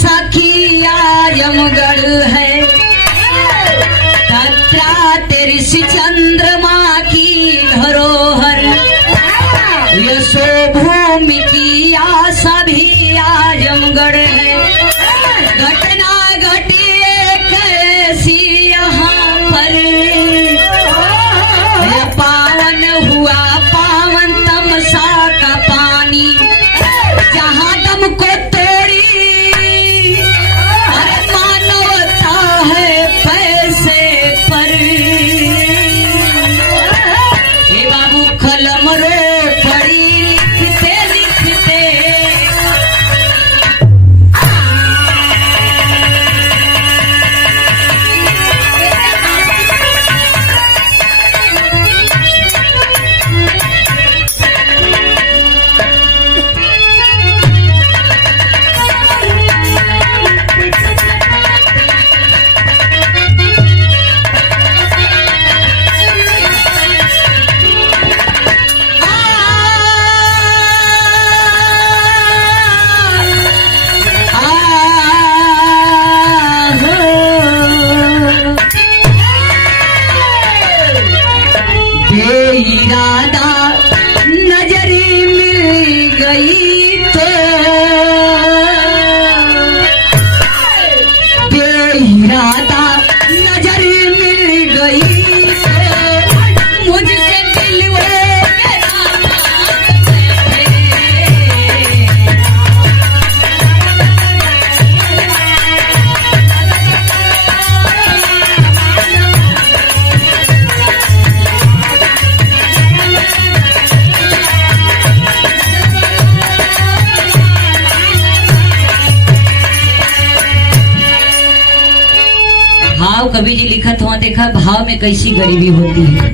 सखी आजमगढ़ है, तत्रा तेरी सी चंद्रमा की धरोहर, यशो भूमि की आशा भी आजमगढ़ है। घटना घटी एक ऐसी यहाँ पर, पावन हुआ पावन तमसा का पानी, जहाँ दम को तोड़ी मानवता है पैसे पर। ये बाबू कलम रो पड़ी लिखते लिखते, बेइरादा नजरी मिल गई तो, बेइरादा नजरी मिल गई तो, मुझसे दिल वो भाव कवि जी लिखत हुआ, देखा भाव में कैसी गरीबी होती है।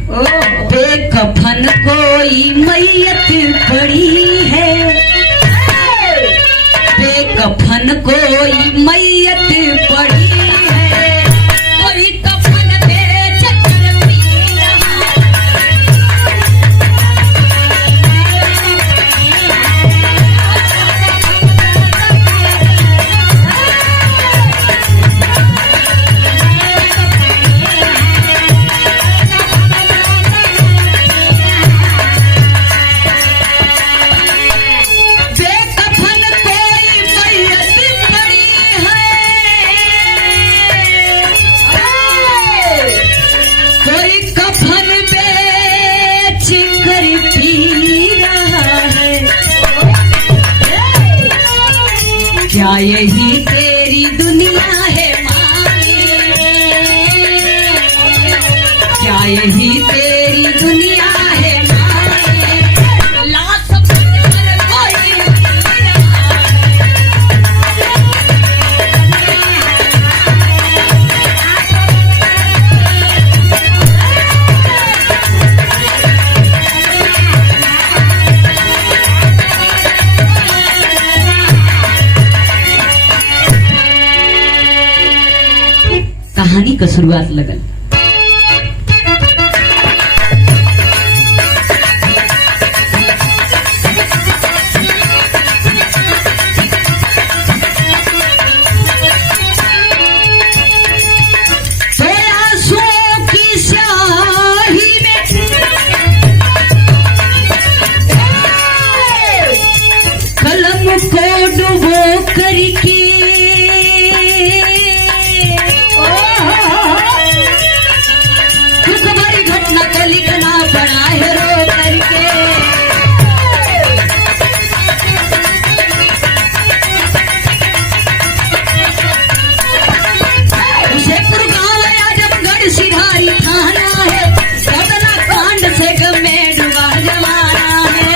बेकफन कोई मैयत पड़ी है, बेकफन कोई मैयत पड़ी है, कोई कफन बेच कर पी रहा। क्या यही तेरी दुनिया है माए, क्या यही तेरी दुनिया है माए, लाश पर कोई कहानी का शुरुआत लगल। कलम को डुबो करके लिखना पड़ा है रो करके, शेखपुर गाँव आजमगढ़ सिधारी थाना है, घटना कांड से गम में डूबा जमाना है।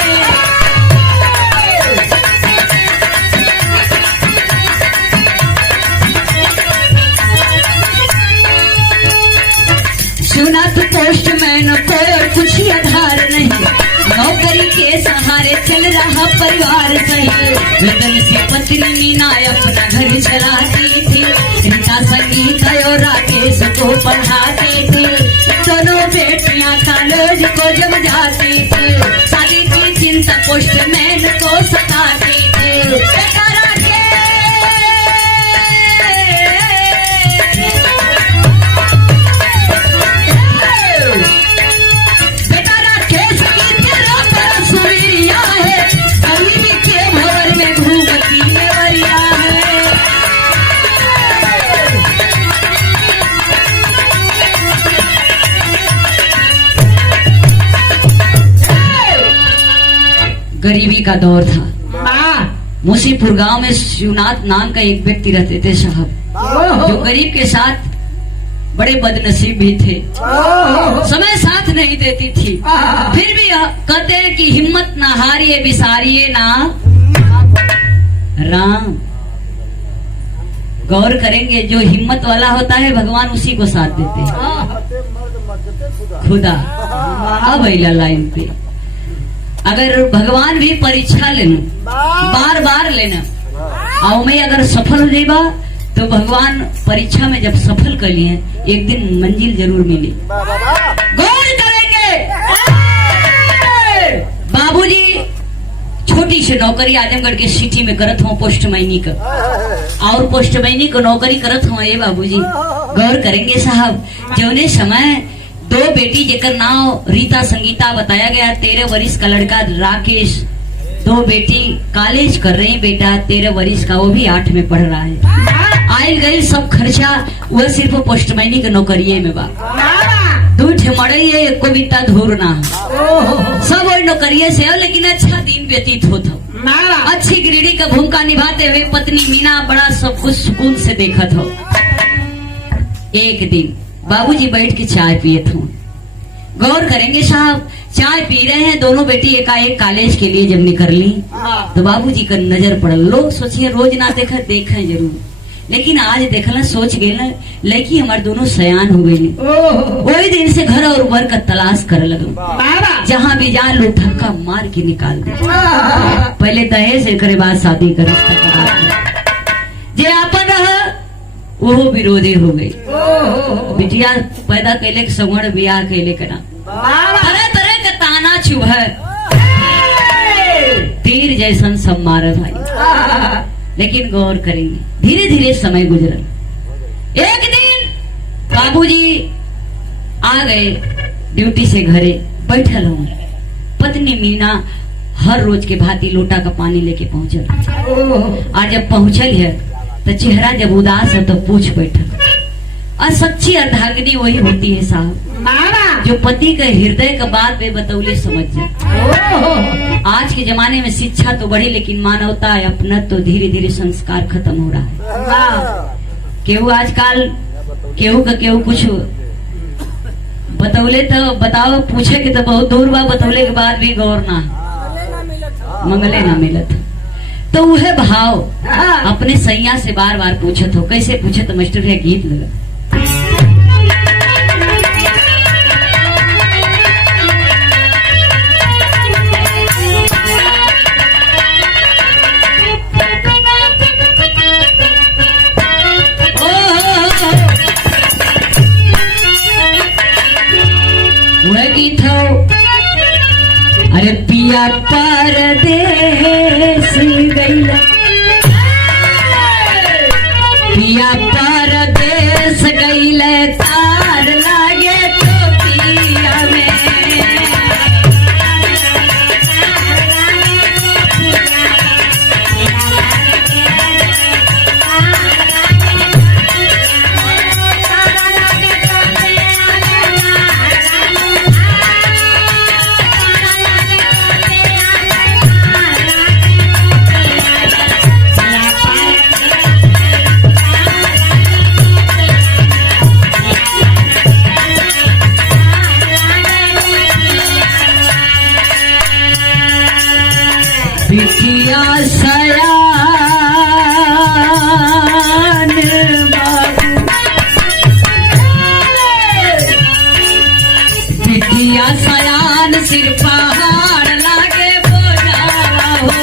सुना तो पोस्टमैन को कुछ आधार नहीं, नौकरी के सहारे चल रहा परिवार सही, वेतन से पत्नी मीना अपना घर चलाती थी, रीता संगीत और राकेश को पढ़ाती थी, दोनों बेटियां कॉलेज को जब जाती थी, शादी की चिंता पोस्टमैन को सताती थी। बेटा राकेश गरीबी का दौर था। मुसीपुर गांव में शिवनाथ नाम का एक व्यक्ति रहते थे साहब, जो गरीब के साथ बड़े बदनसीब भी थे। समय साथ नहीं देती थी, फिर भी कहते हैं कि हिम्मत ना हारिए बिसारिए ना राम। गौर करेंगे, जो हिम्मत वाला होता है भगवान उसी को साथ देते हैं। खुदा अब लाइन पे अगर भगवान भी परीक्षा लेना, बार बार लेना, और मैं अगर सफल हो जाएगा तो भगवान परीक्षा में जब सफल कर लिए एक दिन मंजिल जरूर मिली। गौर करेंगे, बाबूजी छोटी सी नौकरी आजमगढ़ के सिटी में करत हूँ पोस्ट मैनी का, और पोस्ट मैनी को नौकरी करत हूँ ये बाबूजी। गौर करेंगे साहब, जौने समय दो बेटी जेकर नाम रीता संगीता बताया गया, 13 वर्ष का लड़का राकेश, दो बेटी कॉलेज कर रहे हैं बेटा 13 वर्ष का, वो भी 8 में पढ़ रहा है। आयल गई सब खर्चा वह सिर्फ पोस्टमैनी के नौकरिये में बा। दूठ मड़ई है एको बिता धूर ना, सब वही नौकरिये से हो, लेकिन अच्छा दिन व्यतीत होता। अच्छी गृहिणी का भूमिका निभाते हुए पत्नी मीना बड़ा सब कुछ सुकून से देखत हो। एक दिन बाबूजी बैठ के चाय पिए थे। गौर करेंगे साहब, चाय पी रहे हैं, दोनों बेटी एकाएक कॉलेज के लिए जब निकली तो बाबूजी का नजर पड़ल। लोग सोचिए रोज ना देखा, देखें जरूर, लेकिन आज देखना सोच गए ना, लड़की हमारे दोनों सयान हो गई। वही दिन से घर और वर का तलाश कर लगो, जहाँ भी जान लो धक्का मार के निकाल दे। पहले दहेज से करे बाद शादी कर, जे आपन रहा वो विरोधी हो गई। बिटिया पैदा कैले के सवर्ण ब्याह कैले के ना, तरह तरह का ताना चुभ, तीर जैसन सब मार भाई। लेकिन गौर करेंगे, धीरे धीरे समय गुजरल। एक दिन बाबूजी आ गए ड्यूटी से घरे, बैठल हूँ। पत्नी मीना हर रोज के भांति लोटा का पानी लेके पहुंचल। आज जब पहुंचल है तो चेहरा जब उदास है तो पूछ बैठल। और सच्ची अर्धांगिनी वही होती है साहब, जो पति के हृदय का बात बेबतौले समझ जाए। आज के जमाने में शिक्षा तो बढ़ी, लेकिन मानवता अपना तो धीरे धीरे संस्कार खत्म हो रहा है। केहू आजकल केहू का केहू कुछ बतौले तो बताओ, पूछे के तो बहुत दूर बा, बतौले के बाद भी गौर ना मंगले ना मिलत। तो वह भाव अपने सैया से बार बार पूछत हो। कैसे पूछे तो मास्टर है गीत लगा। वह गीत हो, अरे पिया परदेस गईला, पिया परदेस गईला, तार लागे टोपिया में। बिटिया सयान बाबू, बिटिया सयान सिर पहाड़ लागे बोझावा हो।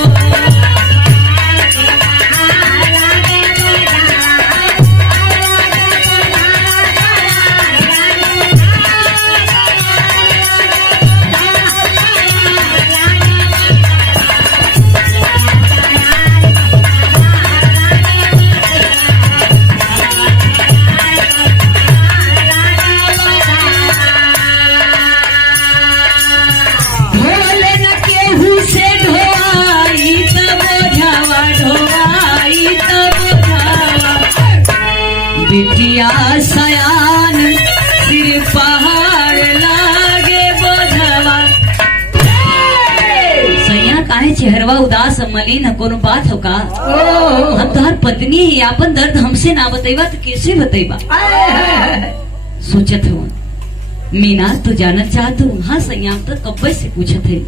चेहरवा उदास मलिन है, कोनो बात हो का? हम तोहर पत्नी ही, अपन दर्द हमसे ना बतेबा तो कैसे बतेबा? सोचत हूँ मीना तू जानत चाहत हूँ? हाँ सैया तो कब्बे से पूछत है।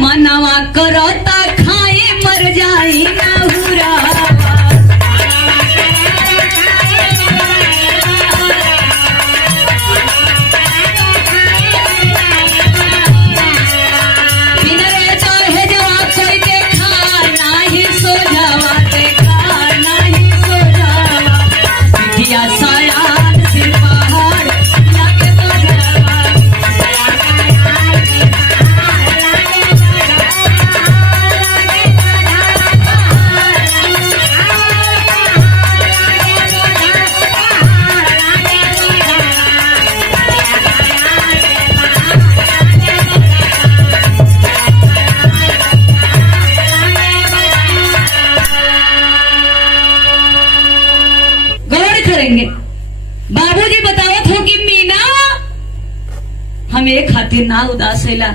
मनवा करता खाए मर जाए ना हुरा, बाबूजी बतावत हो कि मीना हम एक खातिर ना उदास हैला,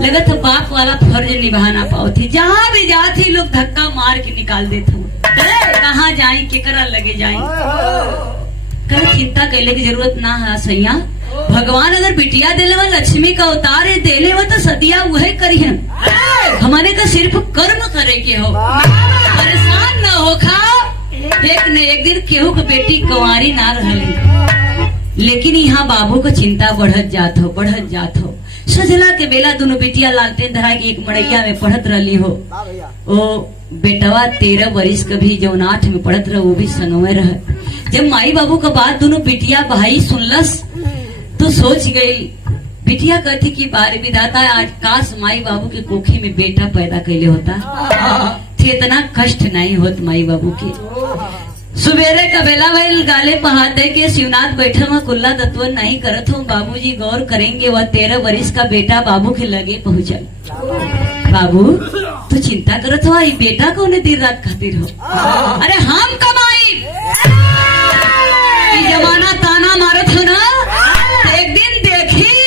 लगत हो बाप वाला फर्ज निभा ना पाओ थी। जहाँ भी जाती लोग धक्का मार के निकाल देते हो, कहाँ जाई केकरा लगे जाई। कर चिंता कैले की जरूरत ना है सैया, भगवान अगर बिटिया दिले में लक्ष्मी का अवतार है देले हो तो सदिया वही करी है। हमारे का सिर्फ कर्म करे के हो, परेशान न हो खा। एक न एक दिन केहू के बेटी कुंवारी ना रहली, लेकिन यहाँ बाबू को चिंता बढ़त जात हो। सजला के बेला दोनों बेटिया लालटेन धरा के एक मड़ैया में पढ़त रही हो। ओ बेटवा 13 वर्ष कभी जौन 8 में पढ़त रह, वो भी संगवे रह। जब माई बाबू का बात दोनों बेटिया भाई सुनलस तो सोच गई। बिटिया कहती कि बारे विधाता आज काश माई बाबू के कोखी में बेटा पैदा कैले होता, इतना कष्ट नहीं होत माई बाबू के। सुबेरे का बेला भइल, गाले पहाड़ दे के शिवनाथ बैठे में कुल्ला तत्व नहीं करत हूँ। बाबूजी गौर करेंगे, वह 13 वर्ष का बेटा बाबू के लगे पहुँचल। बाबू तू चिंता करत हो, ये बेटा को उन्हें दिन रात खातिर हो। अरे हम कमाई जमाना ताना मारत हो ना, एक दिन देखी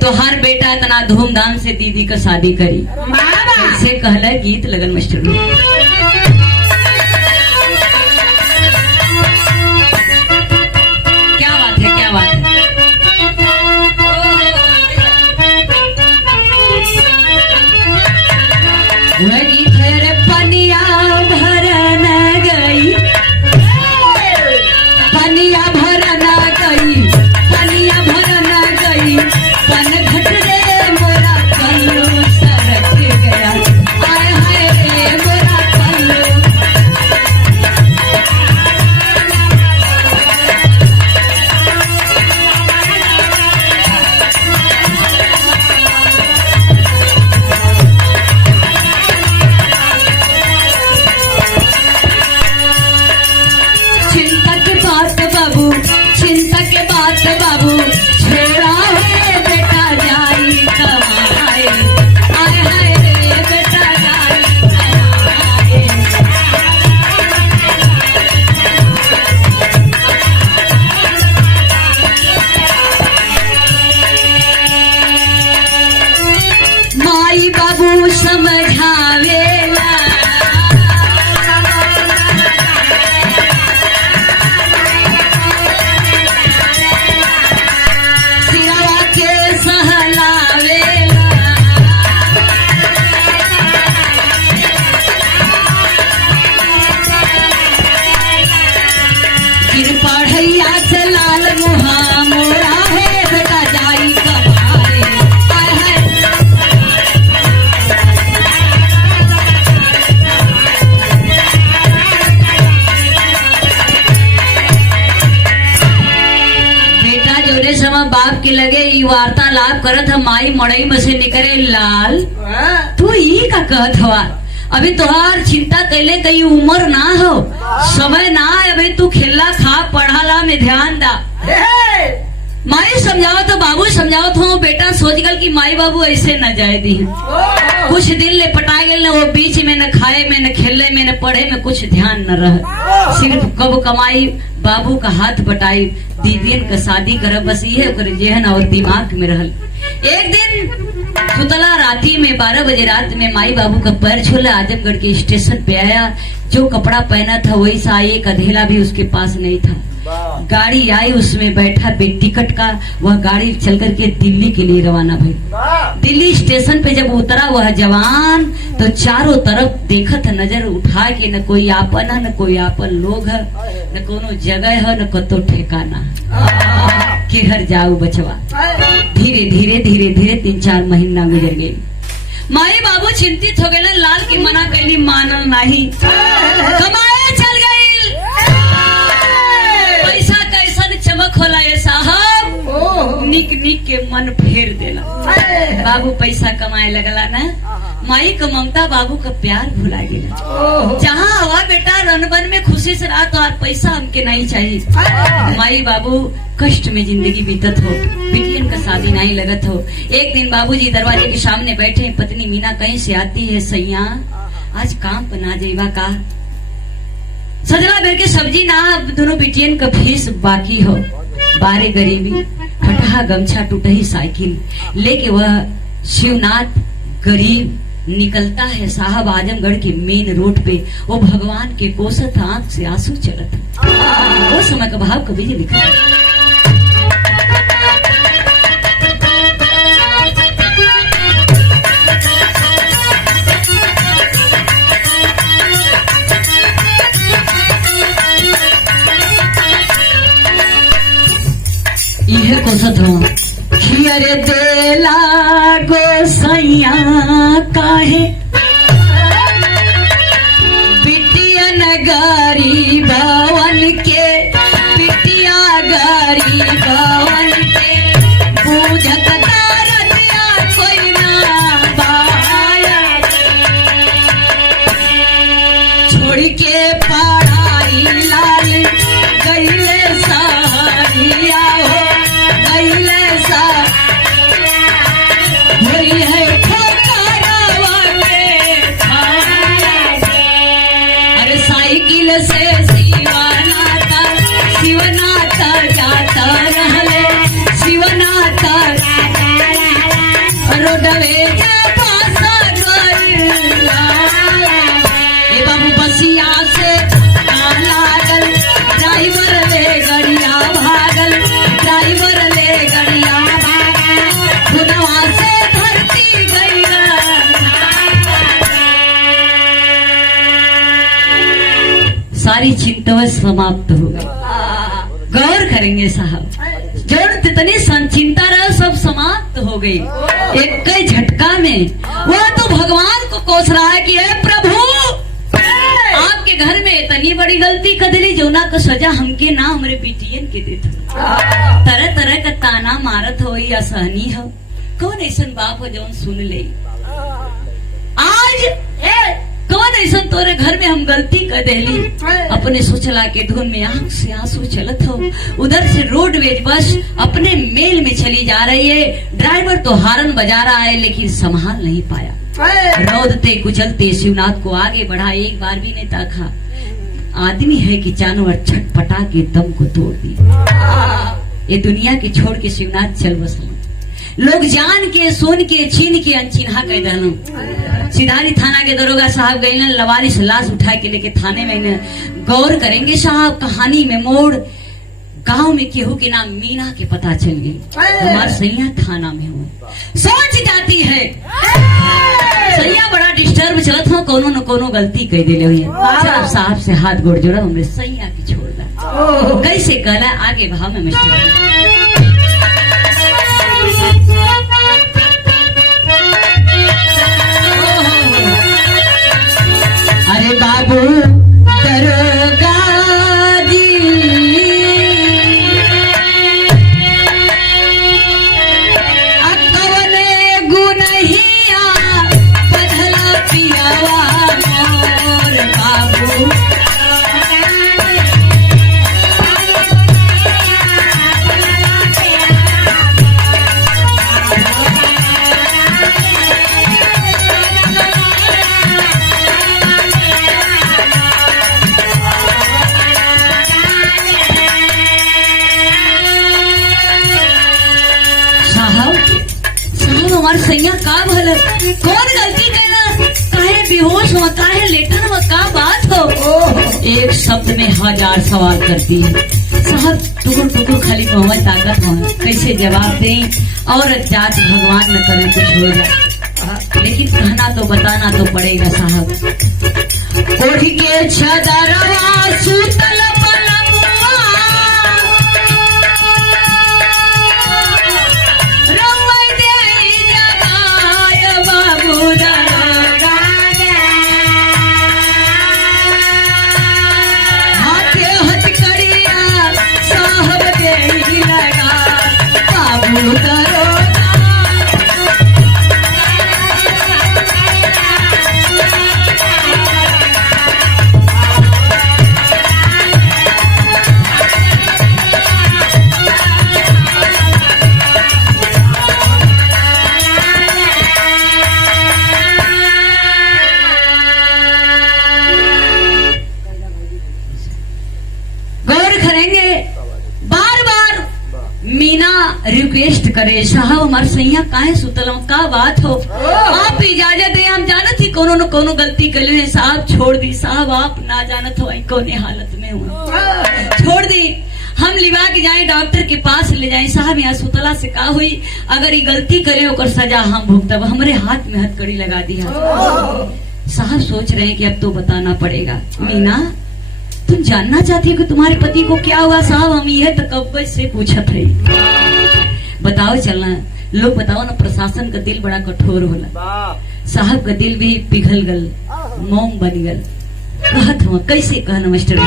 तो हर बेटा इतना धूमधाम से दीदी का शादी करी। ऐसे कहला गीत लगन मास्टर क्या बात है, क्या बात है। वह गीत है रे पनिया भरन गई, पनिया भरन गई, पनिया भरन गई, पन घट रे मोरा कल्लू सरक गया। आय हाय रे मोरा कल्लू। चिंता के बात बाबू, चिंता के बात बाबू, छेड़ा है बेटा जाई कमाए। आय हाय रे बेटा जाई कमाए। माई बाबू समझावेला, सिरवा के सहलावेला, गिर पढ़ैया से लाल मुहा मोरा है बेटा जाई कमाए। आय हाय बेटा जोरे समय बाप के लगे ई वार्तालाप करत हम, माई मड़ई में से निकले लाल तू ई का कहत हवा? अभी तुहार चिंता कैले कई उम्र ना हो, समय ना है। अभी तू खेला खा पढ़ाला में ध्यान दा। माई समझावत हो, बाबू समझावत हो, बेटा सोच गल कि माई बाबू ऐसे न जाए दी हैं। कुछ दिन ले पटा गए न, वो बीच में न खाए में न खेले में न पढ़े में कुछ ध्यान न रह। सिर्फ कब कमाई बाबू का हाथ बटाई, दीदीन का शादी करब, बस ये ओकर जेहन और दिमाग में रहल। एक दिन सुतला राती में 12 बजे रात में माई बाबू का पैर छूला, आजमगढ़ के स्टेशन पे आया। जो कपड़ा पहना था वही सा, एक अधेला भी उसके पास नहीं था। गाड़ी आई, उसमें बैठा टिकट का, वह गाड़ी चल करके दिल्ली के लिए रवाना भई। दिल्ली स्टेशन पे जब उतरा वह जवान, तो चारों तरफ देखत नजर उठा के, न कोई आपन है न कोई आपन लोग है, न कोनो जगह है न कतो ठिकाना केहर जाऊ बचवा। धीरे धीरे धीरे धीरे 3-4 महीना गुजर गए। माई बाबू चिंतित हो गए, लाल की मना कैली मानल नहीं, कमाए चल गई। पैसा कैसन चमक होला ये साहब, निक निक के मन फेर देला। बाबू पैसा कमाए लगला ना, माई का ममता बाबू का प्यार भुला गया। जहाँ हवा बेटा रनबन में खुशी से रहा, तो आज पैसा हमके नहीं चाहिए। माई बाबू कष्ट में जिंदगी बीतत हो, बिटियन का शादी नहीं लगत हो। एक दिन बाबूजी दरवाजे के सामने बैठे, पत्नी मीना कहीं से आती है, सैया आज काम बना जाइबा का, सजना भर के सब्जी ना, दोनों बिटियन का फीस बाकी हो। बारे गरीबी, फटहा गमछा, टूटही साइकिल लेके वह शिवनाथ गरीब निकलता है साहब आजमगढ़ के मेन रोड पे। वो भगवान के कोसत आंख से आंसू चलत। वो समय का भाव कभी नहीं लिखा। यह कोसत हो खियर देला गोसैया काहे, बिटियन गरीबवन के, बिटिया गरीबवन के, बूझत तारतिया कोई ना बाया, छोड़ के पढ़ाई लाल गईले सारिया हो, गईले सा होई है ठोकरवा के खाया। अरे साइकिल से शिवनाथ जाता रहले, शिवनाथ रोडवे जा पासा गइला। ए बाबू बसिया से लागल, ड्राइवर ले गड़िया भागल, ड्राइवर ले गड़िया भागल, खुदवा से धरती गइला। सारी चिंता समाप्त हो गई। गौर करेंगे साहब, जो जितनी संचिंता रहा सब समाप्त हो गई एक कई झटका में। वह तो भगवान को कोस रहा है कि हे प्रभु, आपके घर में इतनी बड़ी गलती कर दिली, जौना का सजा हमके ना हमरे बिटियन के देत। तरह तरह का ताना मारत हो या सहनी हो, कौन ऐसा बाप हो जौन सुन ले। आज कौन ऐसा तोरे घर में हम गलती कर देली। अपने सोचला के धुन में आंख से आंसू चलत हो। उधर से रोडवेज बस अपने मेल में चली जा रही है। ड्राइवर तो हारन बजा रहा है लेकिन संभाल नहीं पाया। रौदते कुचलते शिवनाथ को आगे बढ़ा, एक बार भी नहीं ताका। आदमी है कि जानवर छटपटा के दम को तोड़ दिया। ये दुनिया के छोड़ के शिवनाथ चल बसला। लोग जान के सुन के छीन के अनचिन्हा कह दहलो। सिधारी थाना के दरोगा साहब गए न, लवारिस लाश उठा के लेके थाने में न। गौर करेंगे साहब, कहानी में मोड़। गांव में केहू के नाम मीना के पता चल गई, हमार सैया थाना में हो। सोच जाती है सैया बड़ा डिस्टर्ब चलत हो, कोनो न कोनो गलती कह दिले हुई। साहब से हाथ गोड़ जोड़ा, हमरे सैया के छोड़ दा। कैसे कहला आगे भाव में मिस्टर। अरे बाबू दरोगा जी, अकवने गुनहिया बदला पियावा मोर बाबू। हमार सैया का भल कौन गलती करना, काहे बेहोश हो, काहे लेटन हो, का बात हो। एक शब्द में हजार सवाल करती है। साहब टुकुर टुकुर खाली मोहम्मद ताकत हो, कैसे जवाब दें। और जात भगवान न करे कुछ हो जाए, लेकिन कहना तो बताना तो पड़ेगा साहब। ओढ़ के छदरवा सुतल पलंगवा, रमई देई जगाय बाबू दरोगा गे। हाथे हथकड़िया साहब देई लगा बाबू दरोगा। मीना रिक्वेस्ट करे, साहब हमार सैया काहे सुतल हो, का बात हो, आप इजाजत दे, हम जानत ही कोनो न कोनो गलती कर ले साहब, छोड़ दी साहब, आप ना जानत हो कोने हालत में हो, छोड़ दी, हम लिवा के जाए डॉक्टर के पास ले जाए। साहब यहाँ सुतला से का हुई, अगर ये गलती करे ओकर सजा हम भुगतब, हमरे हाथ में हथकड़ी लगा दिया। साहब सोच रहे हैं कि अब तो बताना पड़ेगा। मीना तुम जानना चाहती हो कि तुम्हारे पति को क्या हुआ। साहब हम यह तकब्बुर से पूछत है, बताओ चलना। लोग बताओ ना, प्रशासन का दिल बड़ा कठोर होला, साहब का दिल भी पिघल गल, मोम बन गल। कहत हो कैसे कहना मास्टर जी।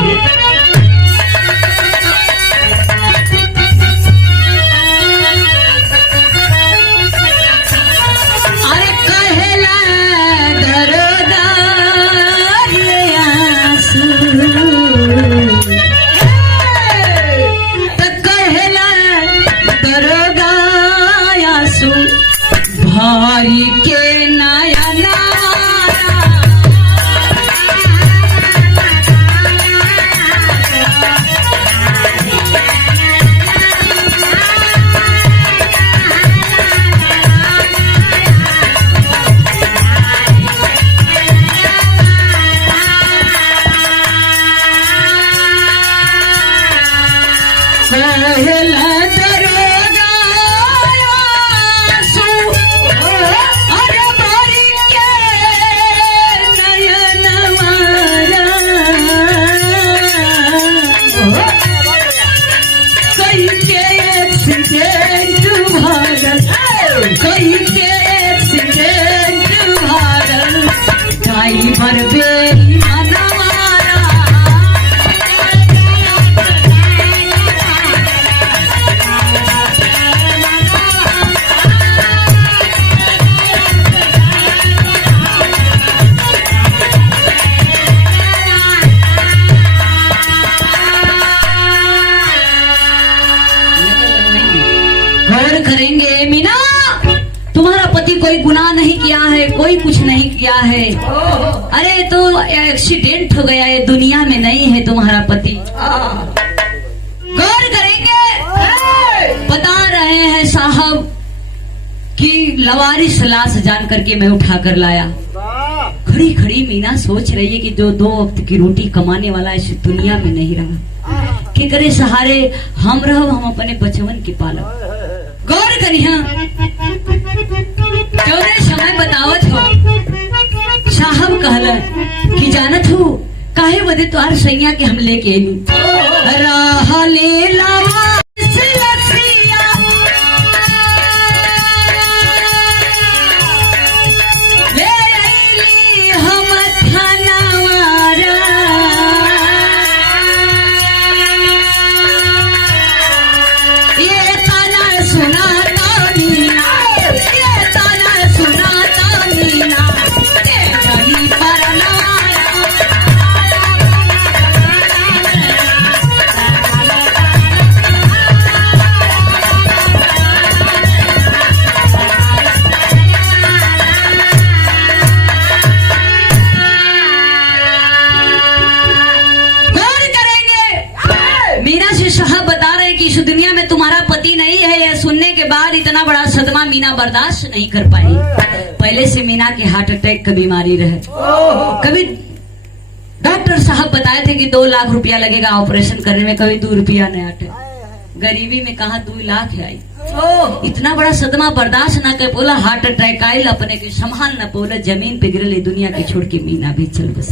भारी के नयना करेंगे। मीना तुम्हारा पति कोई गुनाह नहीं किया है, कोई कुछ नहीं किया है, अरे तो एक्सीडेंट हो गया है, दुनिया में नहीं है तुम्हारा पति। गौर करेंगे, बता रहे हैं साहब कि लवारिस लाश जान करके मैं उठा कर लाया। खड़ी खड़ी मीना सोच रही है कि जो 2 वक्त की रोटी कमाने वाला इस दुनिया में नहीं रहा, कि करे सहारे हम रहो, हम अपने बचवन के पालक। गौर करिया, समय बतावत हो, साहब कहला कि जानत हो काहे बदे तोहार सैया के हम लेके आई राह ले लावा इतना बड़ा सदमा मीना बर्दाश्त नहीं कर पाई। पहले से मीना के हार्ट अटैक का बीमारी रहे। कभी डॉक्टर साहब बताए थे कि 2 लाख रुपया लगेगा ऑपरेशन करने में, कभी 2 रुपया नहीं आटे। गरीबी में कहा 2 लाख आई। इतना बड़ा सदमा बर्दाश्त ना कर बोला, हार्ट अटैक आयल, अपने के संभाल न बोला, जमीन पे गिरले, दुनिया के छोड़ के मीना भी चल बस।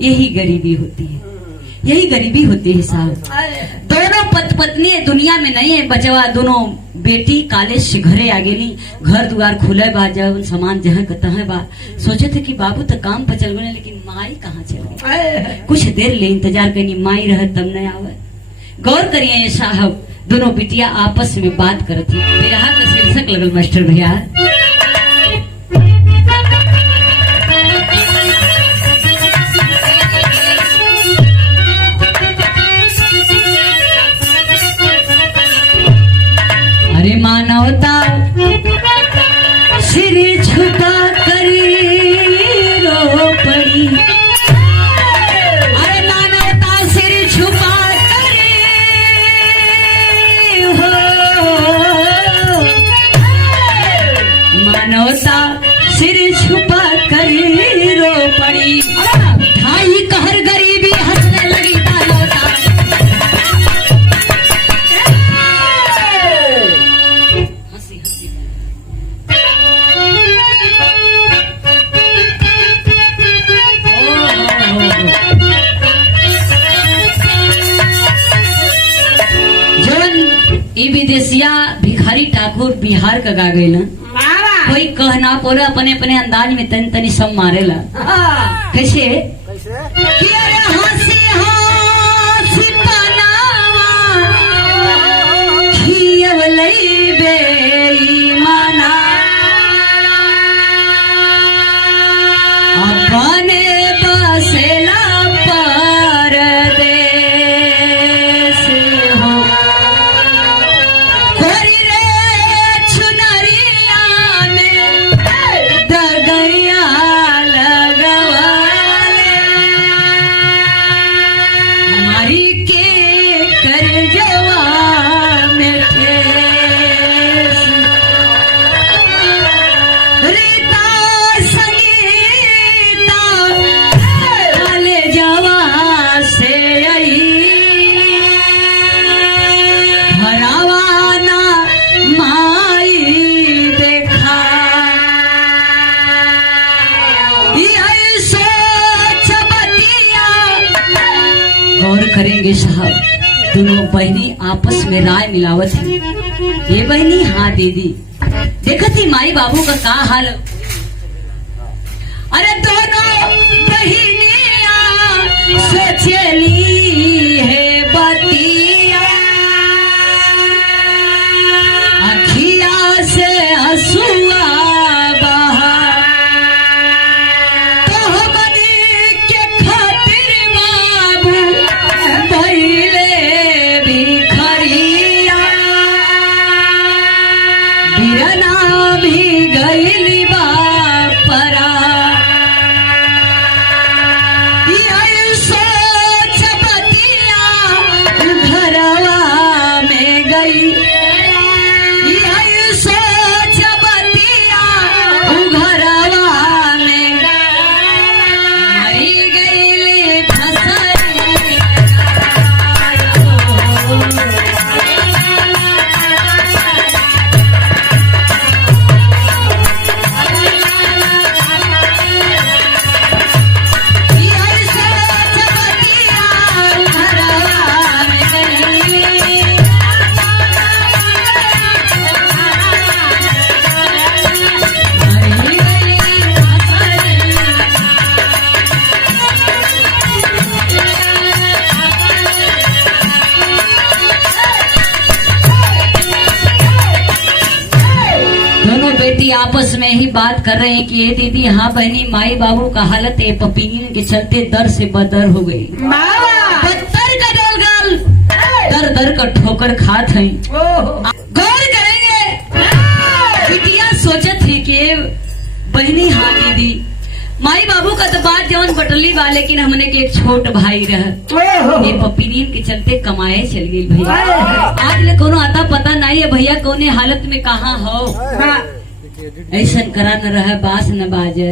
यही गरीबी होती है, यही गरीबी होती है साहब। दोनों पत्नी दुनिया में नहीं है, बचवा दोनों बेटी कॉलेज से घरे आ गेली, घर दुआर खुले बा, जब सामान जहाँ कतः बा। सोचे थे कि बाबू तो काम पर चल गए, लेकिन माई कहाँ चल गई। कुछ देर ले इंतजार करनी, माई रह तब नहीं आवे। गौर करिए साहब, दोनों बिटिया आपस में बात करती। बिरहा का शीर्षक लगल मास्टर भैया, अरे मानवता सिर छुपा करी रो पड़ी, अरे मानवता सिर छुपा करी हो, मानवता सिर छुपा करी रो पड़ी। ढाई कहर गरीबी हंसने लगी मानवता, विदेशिया भिखारी ठाकुर बिहार का गा गई ना, कोई कहना बोले अपने अपने अंदाज में तन तनी सब मारेला। कैसे कि अरे हंसी हंसी पनावा खियवलई बेईमाना, अपने बसेला करेंगे साहब। दोनों बहनी आपस में राय मिलावत थी। ये बहनी हाँ दीदी देखा थी माई बाबू का का हाल। अरे दोनों बहनिया सोचली है बतिया, अखिया से हंसुआ बहा, तो हमनी के खातिर बाबू भइले भिखरिया, बिरना भी गइली बापरा। यही सोच बतिया घरवा में गई, यही सोच बतिया घरवा में मरी गइली फसरी। यही सोच बतिया घरवा में गई, मरी गइली फसरी। दोनों बेटी आपस में ही बात कर रहे हैं कि ये दीदी हाँ बहनी माई बाबू का हालत है पपीने के चलते दर से बदर हो गई। पत्थर का डलगल दर दर का ठोकर खात है। गौर करेंगे बिटिया सोचत थी कि बहनी हाँ दीदी माई बाबू का तो बात जवन बटली बा, लेकिन हमने के एक छोट भाई रह ये पपीनीन के चलते कमाए चल गई भैया। आज ले कोनो आता पता नहीं है भैया कौने हालत में कहाँ हो। ऐसा करा न रहा बास न बाजे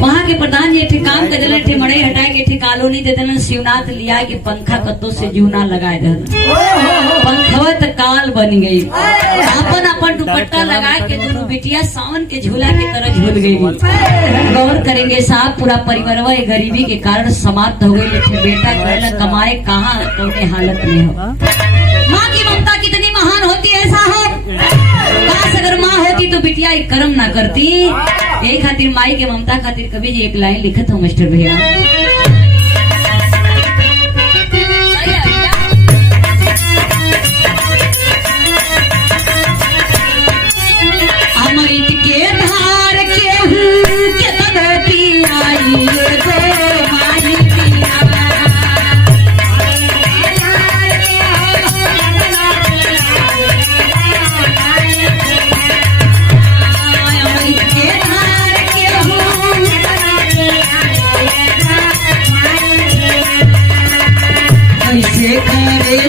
वहाँ के प्रधान जी काम कर दिले थे मड़े हटाए के थे कॉलोनी दे देना शिवनाथ लिया के पंखा कत्तो से जूना लगाए दे पंखवा तो काल बन गई। अपन अपन दुपट्टा लगा के दोनों बिटिया सावन के झूला की तरह झूल गई। गौर करेंगे साहब पूरा परिवार गरीबी के कारण समाप्त हो गई। बेटा कहला कमाए कहाँ कौने हालत में हो। माँ की ममता कितनी महान होती है साहब। काश अगर माँ होती तो बिटिया एक कर्म ना करती। यही खातिर माई के ममता खातिर कभी जी एक लाइन लिखत हो मास्टर भैया। अमृत के धार के हूँ के तनो पियाई गो माई पिया। कैसे करे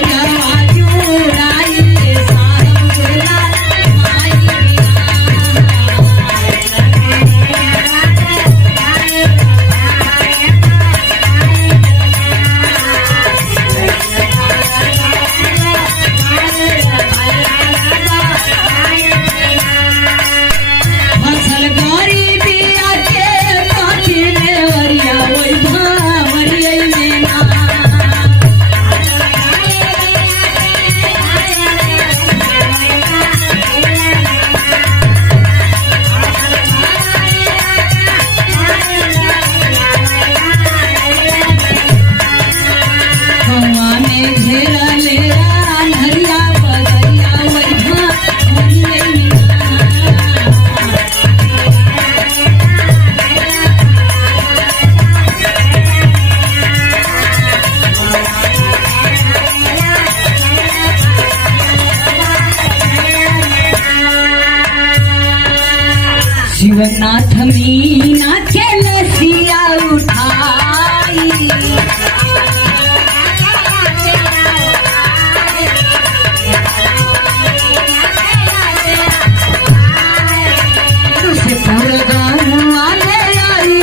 शिवनाथ मीना के लसिया उठाई से पूरे गाँव वाले आई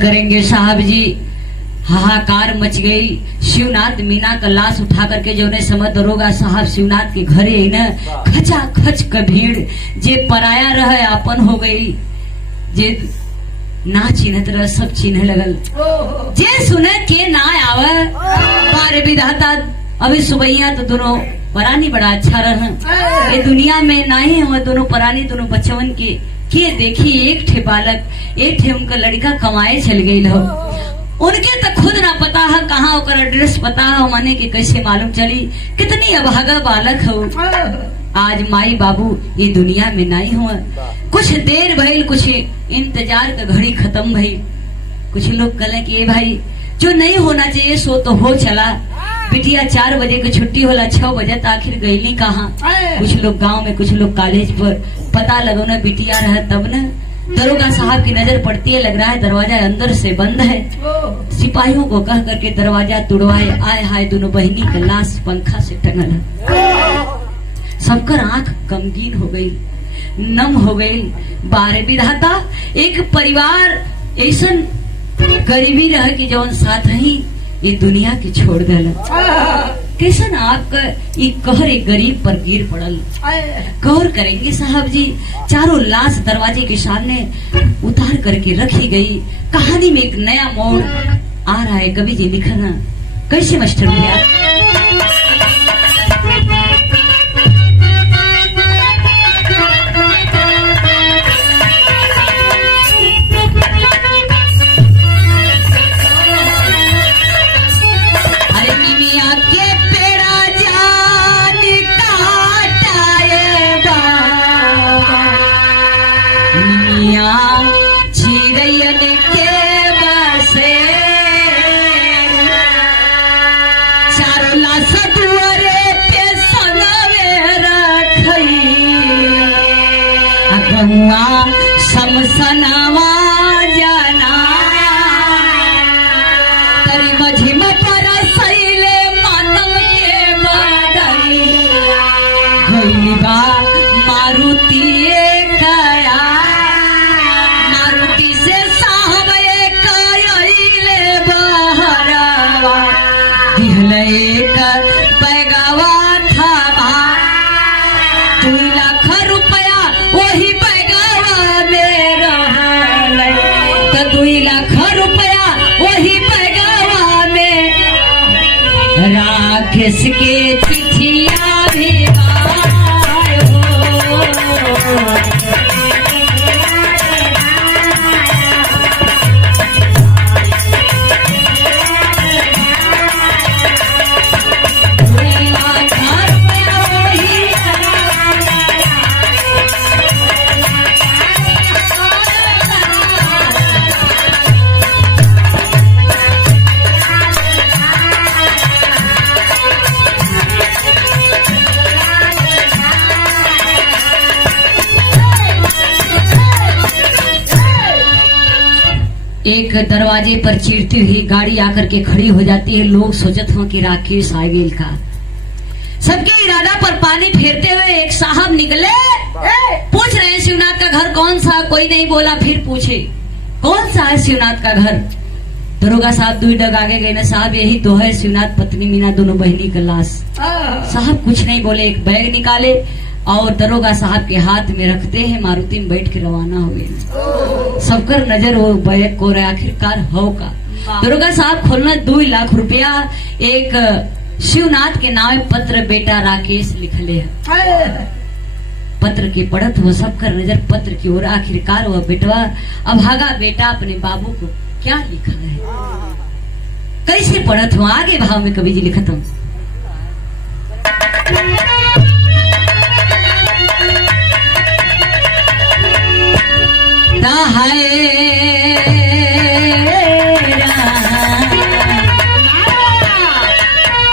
करेंगे साहब जी। हाहाकार मच गई। शिवनाथ मीना का लाश उठा करके जो ने समझ दरोगा साहब शिवनाथ के घरे न खचा खच का भीड़ जे पराया रहे अपन हो गई। जे ना चिन्हत रह सब चिन्ह लगल। जे सुने के ना आवे बारे विधाता अभी सुबैया तो दोनों परानी बड़ा अच्छा रह। ये दुनिया में ना ही हुआ दोनों परानी दोनों बच्चवन के देखी एक ठे बालक एक ठे उनका लड़का कमाए चल गई हो। उनके तो खुद ना पता है कहाँ ओकर एड्रेस पता है माने कि कैसे मालूम चली कितनी अभागा बालक हो। आज माई बाबू ये दुनिया में नहीं हुआ। कुछ देर भइल कुछ इंतजार का घड़ी खत्म भइल। कुछ लोग कहले कि ये भाई जो नहीं होना चाहिए सो तो हो चला। बिटिया 4 बजे की छुट्टी होला 6 बजे तो आखिर गईली कहाँ। कुछ लोग गांव में कुछ लोग कॉलेज पर पता लगो ना बिटिया रहा तब न दरोगा साहब की नजर पड़ती है। लग रहा है दरवाजा अंदर से बंद है। सिपाहियों को कह करके दरवाजा तुड़वाए। आए हाय दोनों बहनी का लाश पंखा से टंगल है। सबकर आंख गमगीन हो गई नम हो गई। बारे विधाता एक परिवार ऐसा गरीबी रह कि जौन साथ ही ये दुनिया की छोड़ दिला। कैसन आपका ये कहर एक गरीब पर गिर पड़ल। गौर करेंगे साहब जी, चारों लाश दरवाजे के सामने उतार करके रखी गई। कहानी में एक नया मोड़ आ रहा है। कवि जी लिखना कैसे मास्टर भैया? समसनावा जाना तरी मझिम पर सैले मातम के बादई गईबा मारुति गया मारुति से साहब कइले बहरवा दिहले कर पैगावा था 2 लाख रुपया वही 2 लाख रुपया वही पैगावा में राकेश के चिट्ठिया भी एक दरवाजे पर चीरती हुई गाड़ी आकर के खड़ी हो जाती है। लोग सोचते हो कि राकेश आ गेल का। सबके इरादा पर पानी फेरते हुए एक साहब निकले। पूछ रहे हैं शिवनाथ का घर कौन सा? कोई नहीं बोला। फिर पूछे कौन सा है शिवनाथ का घर? दरोगा साहब 2 डग आगे गए ना, साहब यही तो है शिवनाथ पत्नी मीना दोनों बहनी का लाश। साहब कुछ नहीं बोले। एक बैग निकाले और दरोगा साहब के हाथ में रखते हैं, मारुति में बैठ के रवाना हो गए। सबकर नजर वो बैग को रहे आखिरकार हो का। दरोगा साहब खोलना 2 लाख रुपया एक शिवनाथ के नाम पत्र बेटा राकेश लिखले है। पत्र की पढ़त वो सबकर नजर पत्र की ओर। आखिरकार वह बेटवा अभागा बेटा अपने बाबू को क्या लिखा है, कैसे पढ़त हूँ? आगे भाव में कवि जी लिखत हूँ।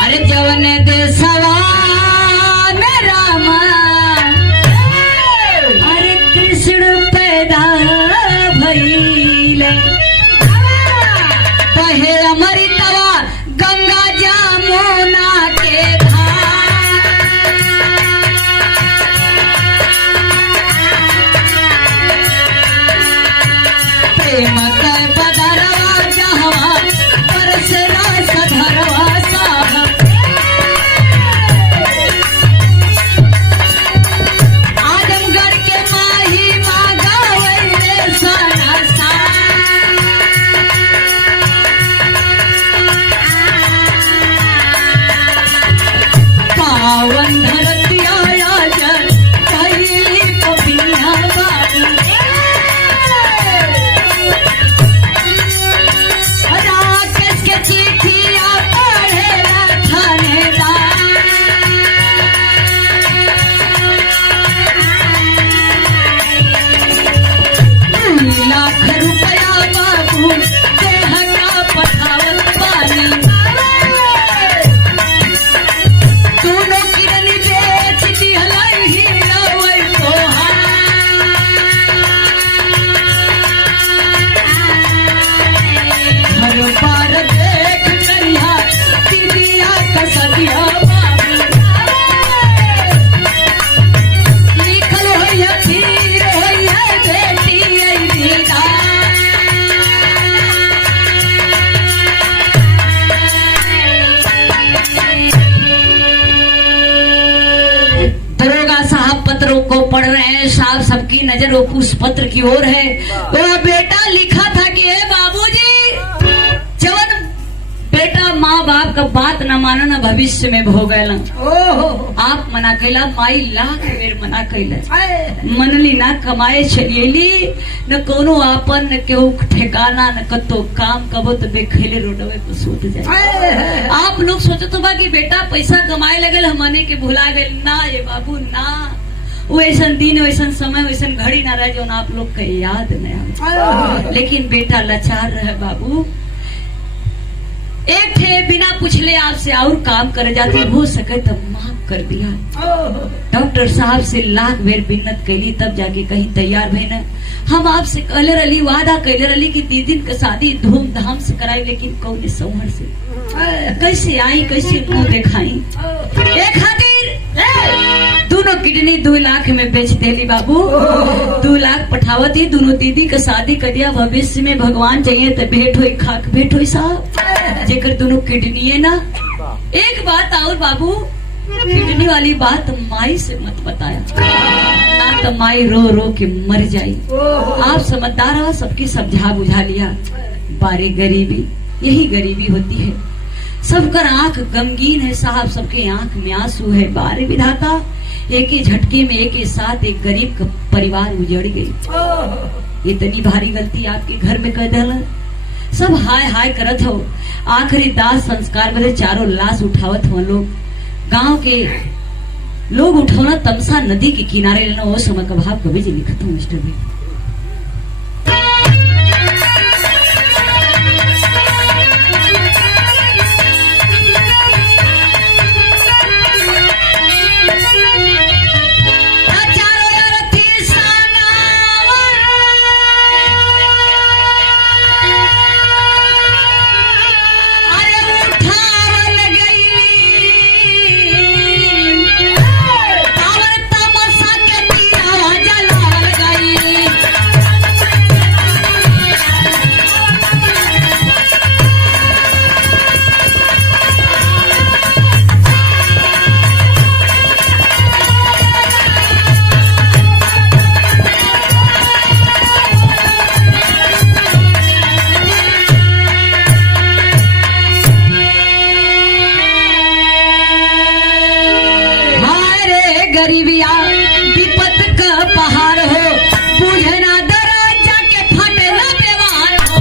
अरे जवन देशवा में रामा अरे कृष्ण पैदा भइले पहे अमृतवा गंगा जमुना के प्रेम कर बदरवा जहवा परसरा सधरवा साहब आजमगढ़ के माही मागावले सना सा पावन धरतिया जन पहली पपिया बारी सबकी नजर वो पुष्प पत्र की ओर है। वो बेटा लिखा था कि हे बाबूजी, जवन बेटा माँ बाप का बात न मानो न भविष्य में भोगल। आप मना कैला, माई लाख बेर मना कैला, मनली ना कमाए चलिएली न कोनो आपन न केहू ठिकाना न कतो काम कबो तो बेखेले रोडवे पर सूत जाए। आप लोग सोचो तो बा कि बेटा पैसा कमाए लगल हमने के भुला गए। ना ये बाबू ना, वैसन दिन वैसन समय वैसन घड़ी ना रहे जो आप लोग के याद नहीं। लेकिन बेटा लाचार रहे बाबू, एक थे बिना पूछले आपसे और काम कर जाती, हो सके तब माफ कर दिया। डॉक्टर साहब से लाख बेर बिन्नत कैली तब जाके कहीं तैयार भई न। हम आपसे कहले रही, वादा कहले रही कि दीदी का शादी धूमधाम से कराई, लेकिन कौन सौहर से कैसे आई कैसे मुंह दिखाई। एक खातिर दोनों किडनी 2 लाख में बेच देली बाबू। 2 लाख पठावत ही दोनों दीदी का शादी कर दिया। भविष्य में भगवान चाहिए तो भेंट हुई, खाक भेंट हुई साहब, जेकर दोनों किडनी है ना। एक बात और बाबू, किडनी वाली बात माई से मत बताया, ना तो माई रो रो के मर जाई। आप समझदार हो, सबकी समझा बुझा लिया। बारे गरीबी, यही गरीबी होती है। सबका आंख गमगीन है साहब, सबके आंख में आंसू है। बारे विधाता, एक ही झटके में एक ही साथ एक गरीब का परिवार उजड़ गई। इतनी भारी गलती आपके घर में कर दिला। सब हाय हाय करत हो। आखिरी दाह संस्कार बदे चारों लाश उठावत हो लोग। गांव के लोग उठौना तमसा नदी के किनारे लेना, वो समय का भाव कभी जी लिखत हूँ मिस्टर भी। गरीबिया विपत का पहाड़ हो, बुझे ना दरवाजा के फटे ना दीवार हो।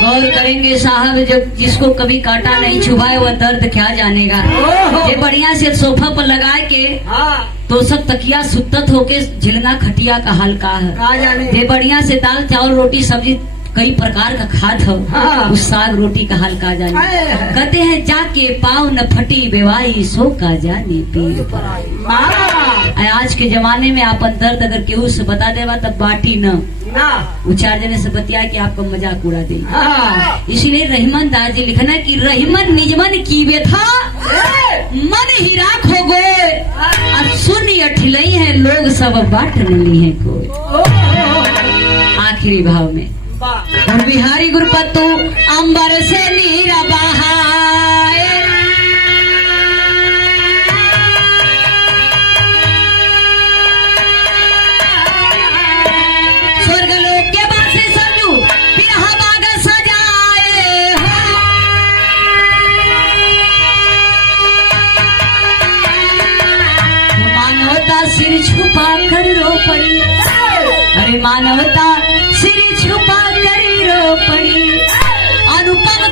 गौर करेंगे साहब, जब जिसको कभी कांटा नहीं छुपाए वह दर्द क्या जानेगा। ये बढ़िया से सोफा पर लगा के तो सब तकिया सुतत होके झिलना खटिया का हल्का है। ये बढ़िया से दाल चावल रोटी सब्जी कई प्रकार का खाद हो, उस साग रोटी का हल्का जाने। कहते हैं जाके पाँव न फटी बेवाई, सो का जाने पीर पराई। आज के जमाने में आपन दर्द अगर केहू से बता देवा तब बाटी न उचार जने से बतिया कि आपको मजाक उड़ा दे। इसीलिए रहीमन दास जी लिखना कि रहीमन निजमन कीवे था, मन ही राख हो गए, सुनी अठिलई है लोग सब बाट मिली है को। आखिरी भाव में और बिहारी गुरपतु अंबर से नीरा बहाए, स्वर्ग लोक के बासे सरजू बिरहा बाग सजाए हो। मानवता सिर छुपा कर रो पड़ी, अरे मानवता सिर छुपा कर रो पड़ी। अनुपम